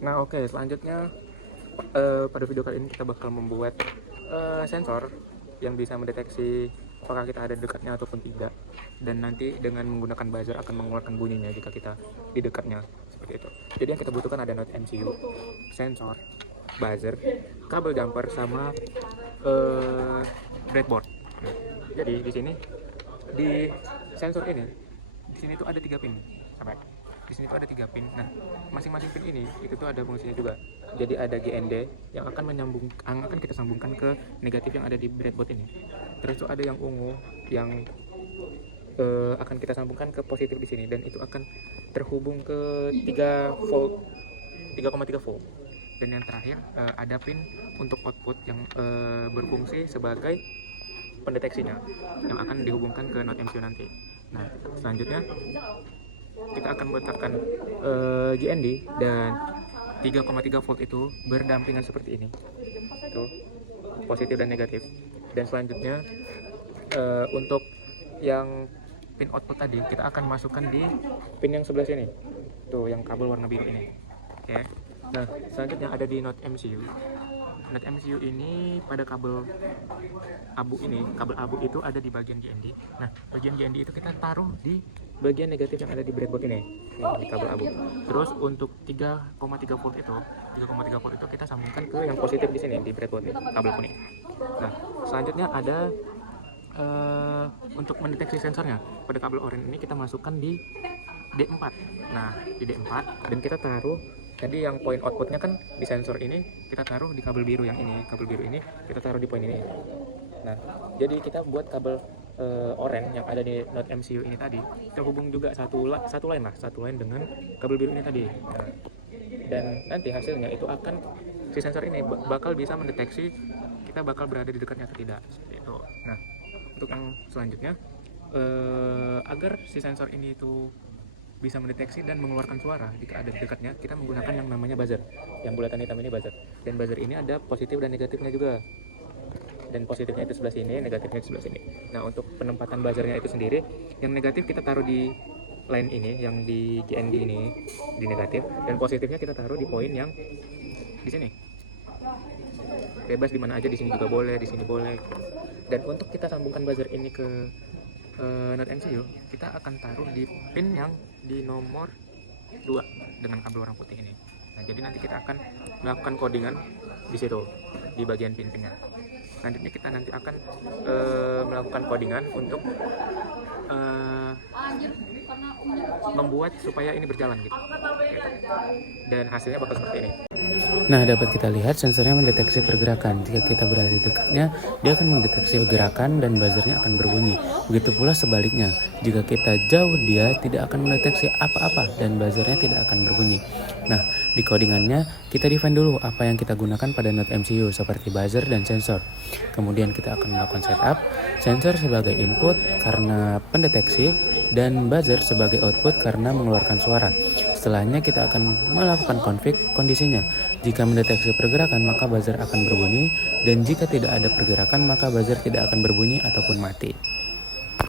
Nah oke, selanjutnya pada video kali ini kita bakal membuat sensor yang bisa mendeteksi apakah kita ada di dekatnya ataupun tidak, dan nanti dengan menggunakan buzzer akan mengeluarkan bunyinya jika kita di dekatnya, seperti itu. Jadi yang kita butuhkan ada Node MCU, sensor, buzzer, kabel jumper, sama breadboard. Nah, jadi di sini di sensor ini, di sini tuh ada 3 pin, sampai di sini tuh ada 3 pin. Nah, masing-masing pin ini itu tuh ada fungsinya juga. Jadi ada GND yang akan kita sambungkan ke negatif yang ada di breadboard ini. Terus tuh ada yang ungu yang akan kita sambungkan ke positif di sini, dan itu akan terhubung ke 3 volt, 3,3 volt. Dan yang terakhir ada pin untuk output yang berfungsi sebagai pendeteksinya yang akan dihubungkan ke Node MCU nanti. Nah, selanjutnya kita akan meletakkan GND dan 3,3 volt itu berdampingan seperti ini, tuh, positif dan negatif. Dan selanjutnya untuk yang pin output tadi kita akan masukkan di pin yang sebelah sini, tuh, yang kabel warna biru ini. Oke. Nah, selanjutnya ada di Node MCU. Node MCU ini pada kabel abu itu ada di bagian GND. Nah, bagian GND itu kita taruh di bagian negatif yang ada di breadboard ini, di kabel abu. Terus untuk 3,3 volt itu kita sambungkan ke yang positif di sini di breadboard ini, kabel kuning. Nah, selanjutnya ada untuk mendeteksi sensornya pada kabel oranye ini kita masukkan di D4. Nah, di D4, dan kita taruh tadi yang poin outputnya kan di sensor ini, kita taruh di kabel biru yang ini. Kabel biru ini kita taruh di poin ini. Nah, jadi kita buat kabel oranye yang ada di Node MCU ini tadi terhubung juga satu line dengan kabel biru ini tadi. Nah, dan nanti hasilnya itu akan si sensor ini bakal bisa mendeteksi kita bakal berada di dekatnya atau tidak, seperti itu. Nah, untuk yang selanjutnya agar si sensor ini itu bisa mendeteksi dan mengeluarkan suara jika ada di dekatnya, kita menggunakan yang namanya buzzer. Yang bulatan hitam ini buzzer. Dan buzzer ini ada positif dan negatifnya juga. Dan positifnya itu sebelah sini, negatifnya itu sebelah sini. Nah, untuk penempatan buzzernya itu sendiri, yang negatif kita taruh di line ini, yang di GND ini, di negatif, dan positifnya kita taruh di poin yang di sini. Bebas di mana aja, di sini juga boleh, di sini boleh. Dan untuk kita sambungkan buzzer ini ke Node MCU, kita akan taruh di pin yang di nomor 2 dengan kabel warna putih ini. Nah, jadi nanti kita akan melakukan codingan di situ, di bagian pin-pinnya. Selanjutnya kita nanti akan melakukan codingan untuk membuat supaya ini berjalan gitu. Dan hasilnya bakal seperti ini. Nah, dapat kita lihat sensornya mendeteksi pergerakan. Jika kita berada di dekatnya, dia akan mendeteksi gerakan dan buzzernya akan berbunyi. Begitu pula sebaliknya, jika kita jauh, dia tidak akan mendeteksi apa-apa dan buzzernya tidak akan berbunyi. Nah, di codingannya kita define dulu apa yang kita gunakan pada Node MCU seperti buzzer dan sensor. Kemudian kita akan melakukan setup, sensor sebagai input karena pendeteksi dan buzzer sebagai output karena mengeluarkan suara. Setelahnya kita akan melakukan config kondisinya. Jika mendeteksi pergerakan maka buzzer akan berbunyi, dan jika tidak ada pergerakan maka buzzer tidak akan berbunyi ataupun mati.